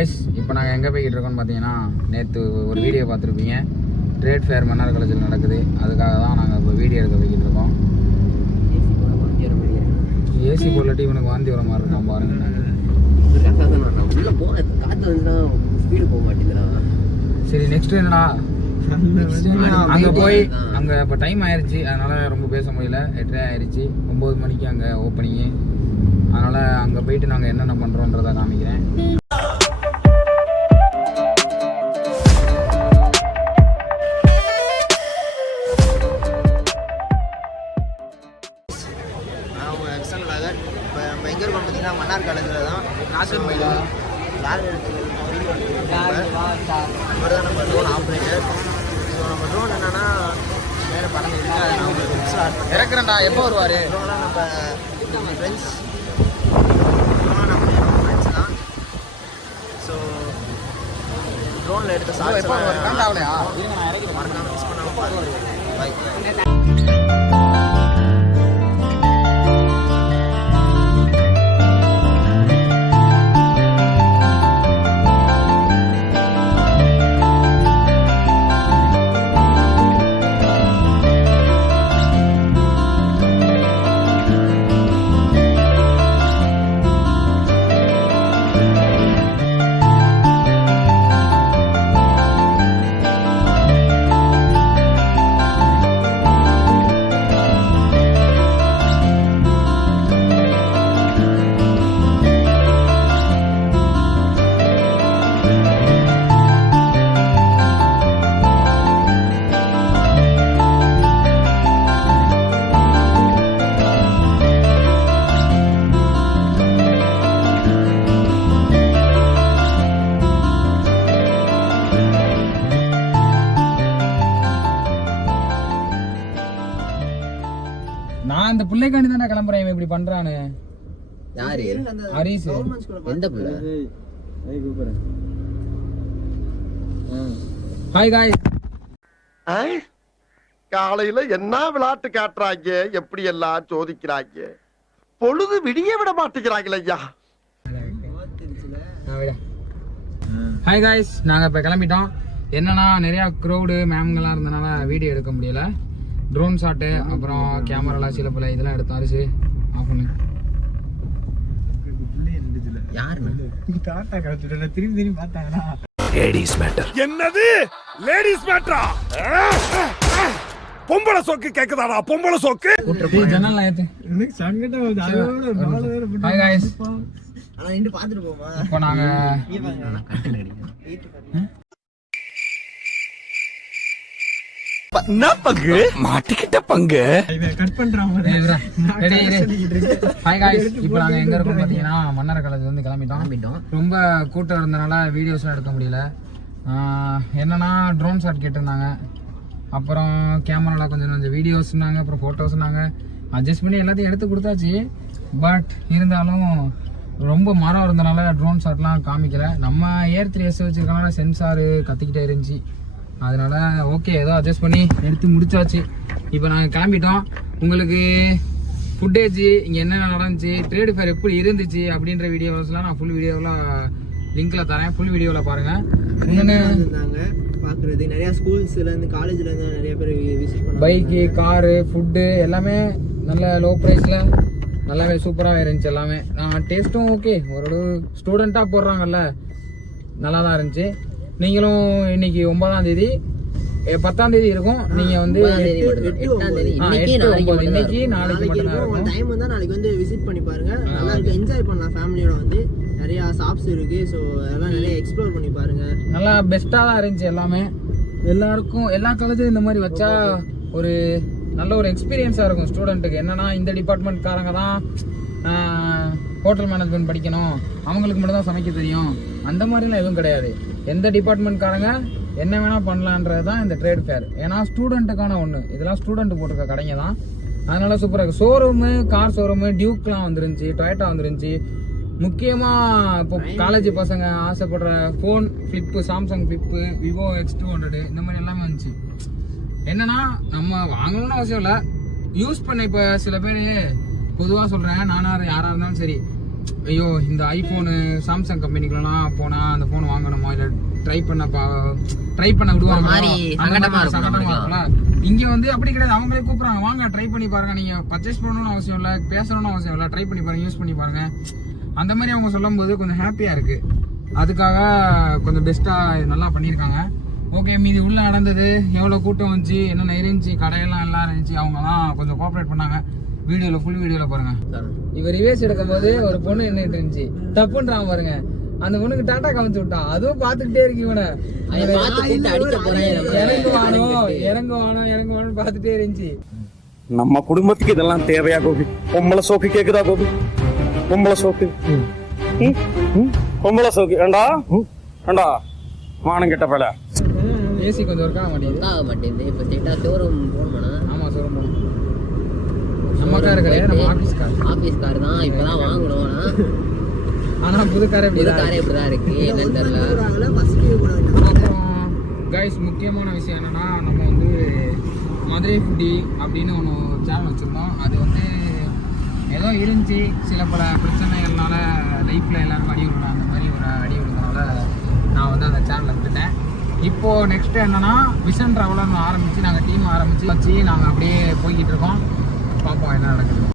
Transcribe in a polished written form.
Guys, இப்போ நாங்கள் எங்கே போய்கிட்டு இருக்கோம்னு பார்த்தீங்கன்னா, நேற்று ஒரு வீடியோ பார்த்துருப்பீங்க. ட்ரேட் ஃபேர் மன்னார் காலேஜில் நடக்குது. அதுக்காக தான் நாங்கள் இப்போ வீடியோ எடுக்க போய்கிட்டு இருக்கோம். ஏசி போலாட்டி இவனுக்கு வாந்தி வர மாதிரி இருக்கான் பாருங்க. சரி, நெக்ஸ்ட் என்னடா? அங்கே போய் அங்கே இப்போ டைம் ஆயிடுச்சு, அதனால் ரொம்ப பேச முடியல. 8:30 ஆயிடுச்சு. 9 மணிக்கு அங்கே ஓப்பனிங்கு. அதனால் அங்கே போயிட்டு நாங்கள் என்னென்ன பண்ணுறோன்றதை காமிக்கிறேன். இப்போ நம்ம எங்கே இருக்கோம் பார்த்தீங்கன்னா மன்னார் காலேஜில் தான். நாசர் மயில் யார் இவர் தான் நம்ம ட்ரோன் ஆப்ரேட்டர். ஸோ நம்ம ட்ரோன் என்னென்னா வேறு படம் இறக்குறேன்டா. எப்போ வருவார்? ட்ரோன்லாம் நம்ம ஃப்ரெண்ட்ஸ் தான். ஸோ ட்ரோனில் எடுத்த சார் எப்போ காண்டாவலையா? மறக்காமல் மிஸ் பண்ணாமல் பாருங்கள். பாய். நான் இந்த பிள்ளைக்காண்டி தானே கிளம்புறேன். இவன் இப்படி பண்றானு. யாரு? ஹரிஸ். எந்த பிள்ளை? Hi guys. காலையில என்ன விளையாட்டு காட்டுறாங்க, எப்படி எல்லாம் சோதிக்கிறாங்க. பொழுது விடிய விட மாட்டேங்கிறாங்களே ஐயா. ஹாய் காய்ஸ், நாங்கள் இப்போ கிளம்பிட்டோம். என்னன்னா நிறையா க்ரௌடு மேம்கள்லாம் இருந்தனால வீடியோ எடுக்க முடியல. ட்ரோன் ஷாட்டு, அப்புறம் கேமராலாம் சில பல இதெல்லாம் எடுத்தோம். அரிசி ஆஃப் பண்ணு. Ladies matter. என்னது லேடிஸ் மேட்டரா? பொம்பளை சோக்கு கேக்குதாடா? பொம்பளை சோக்கு ஜன்னல் ஏத்து. ஹாய் காய்ஸ், இப்போ நாங்க பங்கு மாட்டிக்கிட்ட பங்கு கட் பண்றோம். ஹாய் காய்ஸ், இப்போ நாங்க எங்க இருக்கோம் பாத்தீங்கன்னா மன்னார் காலேஜ் வந்து கிளம்பிட்டோம். ரொம்ப கூட்டம் இருந்தனால வீடியோஸ்லாம் எடுக்க முடியல. என்னன்னா ட்ரோன் ஷாட் கேட்டிருந்தாங்க, அப்புறம் கேமராவில் கொஞ்சம் வீடியோஸ் சொன்னாங்க, அப்புறம் ஃபோட்டோஸ் சொன்னாங்க. அட்ஜஸ்ட் பண்ணி எல்லாத்தையும் எடுத்து கொடுத்தாச்சு. பட் இருந்தாலும் ரொம்ப மரம் இருந்தனால ட்ரோன் ஷாட்லாம் காமிக்கல. நம்ம ஏர் 3S வச்சுருக்கனால சென்சாரு கத்திக்கிட்டே இருந்துச்சு. அதனால ஓகே, ஏதோ அட்ஜஸ்ட் பண்ணி எடுத்து முடிச்சாச்சு. இப்போ நாங்கள் கிளம்பிட்டோம். உங்களுக்கு ஃபுட்டேஜ் இங்கே என்னென்ன நடந்துச்சு, ட்ரேடு ஃபேர் எப்படி இருந்துச்சு அப்படின்ற வீடியோஸ்லாம் நான் ஃபுல் வீடியோவில் லிங்க்ல தரேன். ஃபுல் வீடியோவில் பாருங்கள். பார்க்குறது நிறையா ஸ்கூல்ஸ்லேருந்து காலேஜ்லேருந்து நிறைய பேர் விசிட் பண்ணாங்க. பைக்கு, காரு, ஃபுட்டு எல்லாமே நல்ல லோ ப்ரைஸில் நல்லாவே சூப்பராக இருந்துச்சு. எல்லாமே டேஸ்ட்டும் ஓகே. ஓரளவு ஸ்டூடெண்ட்டாக போடுறாங்கல்ல, நல்லா தான் இருந்துச்சு. நீங்களும் இன்னைக்கு 9ஆம் தேதி 10ஆம் தேதி இருக்கும். நீங்க வந்து 8ஆம் தேதி இன்னைக்கு நாளைக்கு மட்டும் தான் இருக்கும். டைம் வந்தா நாளைக்கு வந்து விசிட் பண்ணி பாருங்க. நல்லா இருக்கு, என்ஜாய் பண்ணலாம். ஃபேமிலியோட வந்து நிறைய ஷாப்ஸ் இருக்கு. ஸோ அதெல்லாம் நிறைய எக்ஸ்ப்ளோர் பண்ணி பாருங்க. நல்லா பெஸ்ட்டாக தான் இருந்துச்சு எல்லாமே. எல்லாருக்கும் எல்லா காலேஜும் இந்த மாதிரி வச்சா ஒரு நல்ல ஒரு எக்ஸ்பீரியன்ஸாக இருக்கும் ஸ்டூடெண்ட்டுக்கு. என்னன்னா இந்த டிபார்ட்மெண்ட்காரங்க தான் ஹோட்டல் மேனேஜ்மெண்ட் படிக்கணும், அவங்களுக்கு மட்டும் தான் சமைக்க தெரியும், அந்த மாதிரிலாம் எதுவும் கிடையாது. எந்த டிபார்ட்மெண்ட்காரங்க என்ன வேணால் பண்ணலான்றது தான் இந்த ட்ரேட் ஃபேர். ஏன்னா ஸ்டூடெண்ட்டுக்கான ஒன்று, இதெல்லாம் ஸ்டூடெண்ட் போட்டிருக்க கடைங்க தான். அதனால சூப்பராக இருக்குது. ஷோரூமு, கார் ஷோரூமு, டியூக்லாம் வந்துருந்துச்சு, டொயோட்டா வந்துருந்துச்சு. முக்கியமாக இப்போ காலேஜ் பசங்க ஆசைப்படுற phone, flip, Samsung flip, Vivo X200 இந்த மாதிரி எல்லாமே வந்துச்சு. என்னன்னா நம்ம வாங்கணும்னு அவசியம் இல்லை, யூஸ் பண்ண. இப்போ சில பேர் பொதுவாக சொல்கிறேன், நானாக யாராக இருந்தாலும் சரி, ஐயோ இந்த ஐஃபோனு சாம்சங் கம்பெனிக்குலாம் போனால் அந்த ஃபோன் ட்ரை பண்ண விடுவாங்க மாதிரி சங்கடமா இருக்கும்ல. இங்க வந்து அப்படி கிடையாது, அவங்களே கூப்பிடுறாங்க, வாங்க ட்ரை பண்ணி பாருங்க, நீங்க பர்ச்சேஸ் பண்ணணும்னு அவசியம் இல்லை, பேசணும்னு அவசியம் இல்லை, ட்ரை பண்ணி பாருங்க, யூஸ் பண்ணி பாருங்க. அந்த மாதிரி அவங்க சொல்லும் போது கொஞ்சம் ஹாப்பியா இருக்கு. அதுக்காக கொஞ்சம் பெஸ்டா நல்லா பண்ணியிருக்காங்க. ஓகே, மீதி உள்ள நடந்தது, எவ்வளோ கூட்டம் வந்துச்சு, என்னென்ன இருந்துச்சு, கடையெல்லாம் எல்லாம் இருந்துச்சு, அவங்கலாம் கொஞ்சம் கோஆப்ரேட் பண்ணாங்க. ஃபுல் வீடியோவில் பாருங்க. இவர் ரிவேஸ் எடுக்கும் போது ஒரு பொண்ணு நின்றுட்டு இருந்துச்சு, தப்புன்றான் பாருங்க. அந்த பொண்ணுக்கு டாட்டா காமிச்சு விட்டான், அதுவும் பார்த்துக்கிட்டே இருக்கு. இவனை இறங்குவானு பார்த்துட்டே இருந்துச்சு. நம்ம குடும்பத்துக்கு இதெல்லாம் தேவையா கோபி? பொம்பளை சோக்கு கேக்குதா கோபி? பொம்பளை சோக்கு பொம்பளை சோக்கு ஏண்டா வானம் கெட்ட பல. ஏசி கொஞ்சம் ஒர்க் ஆக மாட்டேங்குது. இப்போ ஸ்ட்ரெயிட்டா ஷோரூம் போகணும்னா? ஆமா, ஷோரூம் போகணும். நம்ம கார் கிடையாது, நம்ம ஆபீஸ் கார் தான் இப்பதான் வாங்கணும். ஆனா புது காரே இப்படிதான் இருக்கு, என்னன்னு தெரியல. அப்புறம் கைஸ், முக்கியமான விஷயம் என்னன்னா, நம்ம வந்து மதுரை ஃபுட்டி அப்படின்னு ஒன்று சேனல் வச்சுருந்தோம். அது வந்து ஏதோ இருந்துச்சு, சில பல பிரச்சனைகள்னால லைஃப்பில் எல்லாருக்கும் அடி விடுறேன், அந்த மாதிரி ஒரு அடி விடுறதுனால நான் வந்து அந்த சேனலை விட்டுட்டேன். இப்போது நெக்ஸ்ட்டு என்னென்னா, விஷன் ட்ராவலர்னு ஆரம்பித்து நாங்கள் டீம் ஆரம்பித்து வச்சு நாங்கள் அப்படியே போய்கிட்டு இருக்கோம். பார்ப்போம் என்ன நடக்குது.